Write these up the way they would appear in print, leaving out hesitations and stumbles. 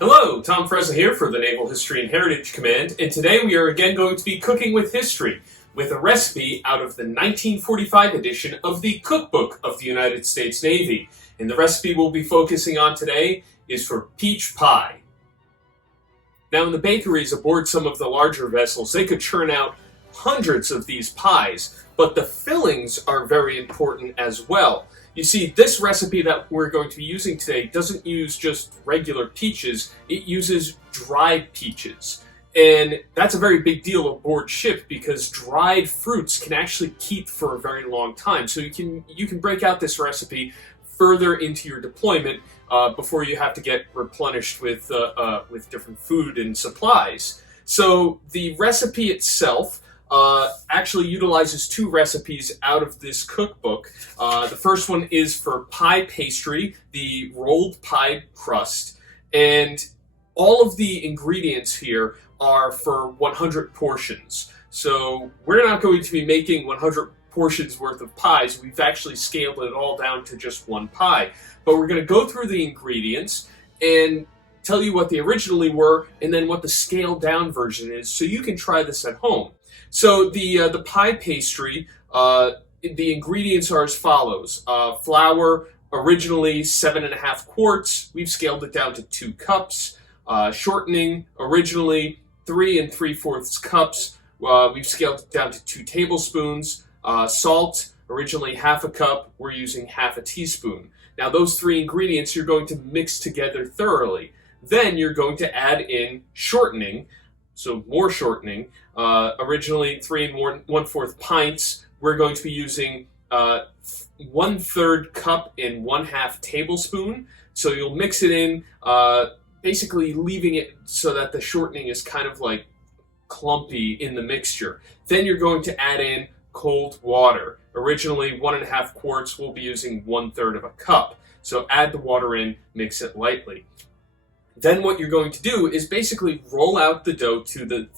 Hello, Tom Frezza here for the Naval History and Heritage Command, and today we are again going to be cooking with history, with a recipe out of the 1945 edition of the Cookbook of the United States Navy. And the recipe we'll be focusing on today is for peach pie. Now in the bakeries aboard some of the larger vessels, they could churn out hundreds of these pies, but the fillings are very important as well. You see, this recipe that we're going to be using today doesn't use just regular peaches, it uses dried peaches. And that's a very big deal aboard ship because dried fruits can actually keep for a very long time. So you can break out this recipe further into your deployment before you have to get replenished with different food and supplies. So the recipe itself actually utilizes two recipes out of this cookbook. The first one is for pie pastry, the rolled pie crust, and all of the ingredients here are for 100 portions. So we're not going to be making 100 portions worth of pies. We've actually scaled it all down to just one pie. But we're going to go through the ingredients and tell you what they originally were and then what the scaled down version is so you can try this at home. So the pie pastry, the ingredients are as follows. Flour, originally 7.5 quarts. We've scaled it down to 2 cups. Shortening, originally 3 3/4 cups. We've scaled it down to 2 tablespoons. Salt, originally 1/2 cup. We're using 1/2 teaspoon. Now those 3 ingredients you're going to mix together thoroughly. Then you're going to add in shortening. So more shortening, originally 3 1/4 pints. We're going to be using 1/3 cup and 1/2 tablespoon. So you'll mix it in, basically leaving it so that the shortening is kind of like clumpy in the mixture. Then you're going to add in cold water. Originally 1.5 quarts, we'll be using 1/3 of a cup. So add the water in, mix it lightly. Then what you're going to do is basically roll out the dough to the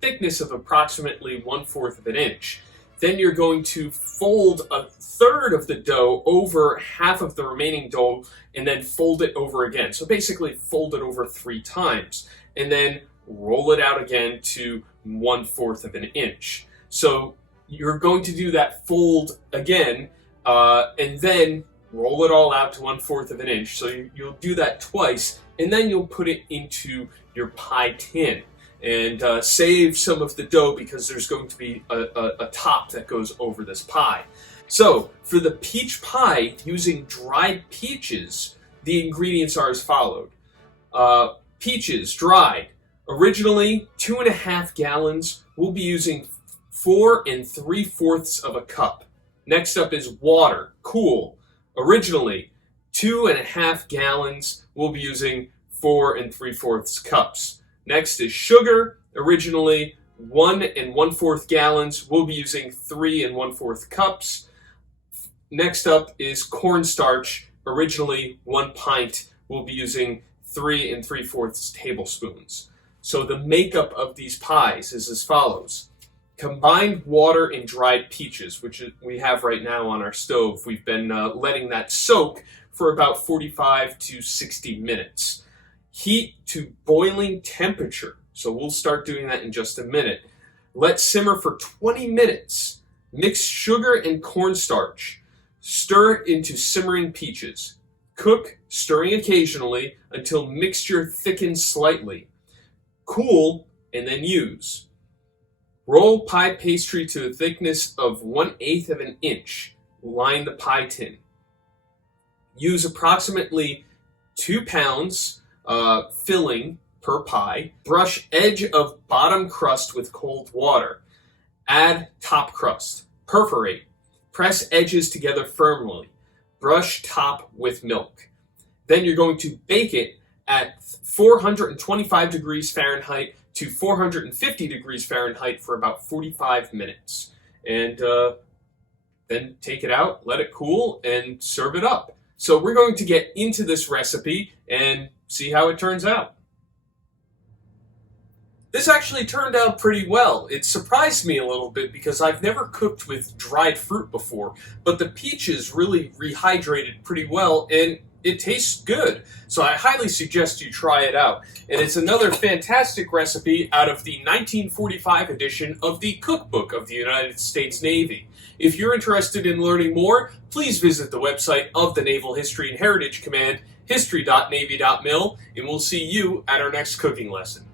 thickness of approximately 1/4 of an inch. Then you're going to fold 1/3 of the dough over half of the remaining dough and then fold it over again. So basically fold it over 3 times and then roll it out again to 1/4 of an inch. So you're going to do that fold again and then roll it all out to 1/4 of an inch. So you'll do that twice, and then you'll put it into your pie tin and save some of the dough because there's going to be a top that goes over this pie. So for the peach pie using dried peaches, the ingredients are as followed. Peaches, dried, originally 2.5 gallons. We'll be using 4 3/4 of a cup. Next up is water, cool. Originally 2.5 gallons. We'll be using 4 3/4 cups. Next is sugar. Originally 1 1/4 gallons. We'll be using 3 1/4 cups. Next up is cornstarch. Originally 1 pint. We'll be using 3 3/4 tablespoons. So the makeup of these pies is as follows. Combined water and dried peaches, which we have right now on our stove. We've been letting that soak for about 45 to 60 minutes. Heat to boiling temperature. So we'll start doing that in just a minute. Let simmer for 20 minutes. Mix sugar and cornstarch. Stir into simmering peaches. Cook, stirring occasionally, until mixture thickens slightly. Cool, and then use. Roll pie pastry to a thickness of 1/8 of an inch. Line the pie tin. Use approximately 2 pounds filling per pie. Brush edge of bottom crust with cold water. Add top crust. Perforate. Press edges together firmly. Brush top with milk. Then you're going to bake it at 425 degrees Fahrenheit to 450 degrees Fahrenheit for about 45 minutes. And then take it out, let it cool, and serve it up. So we're going to get into this recipe and see how it turns out. This actually turned out pretty well. It surprised me a little bit because I've never cooked with dried fruit before, but the peaches really rehydrated pretty well, and it tastes good. So I highly suggest you try it out. And it's another fantastic recipe out of the 1945 edition of the Cookbook of the United States Navy. If you're interested in learning more, please visit the website of the Naval History and Heritage Command, history.navy.mil, and we'll see you at our next cooking lesson.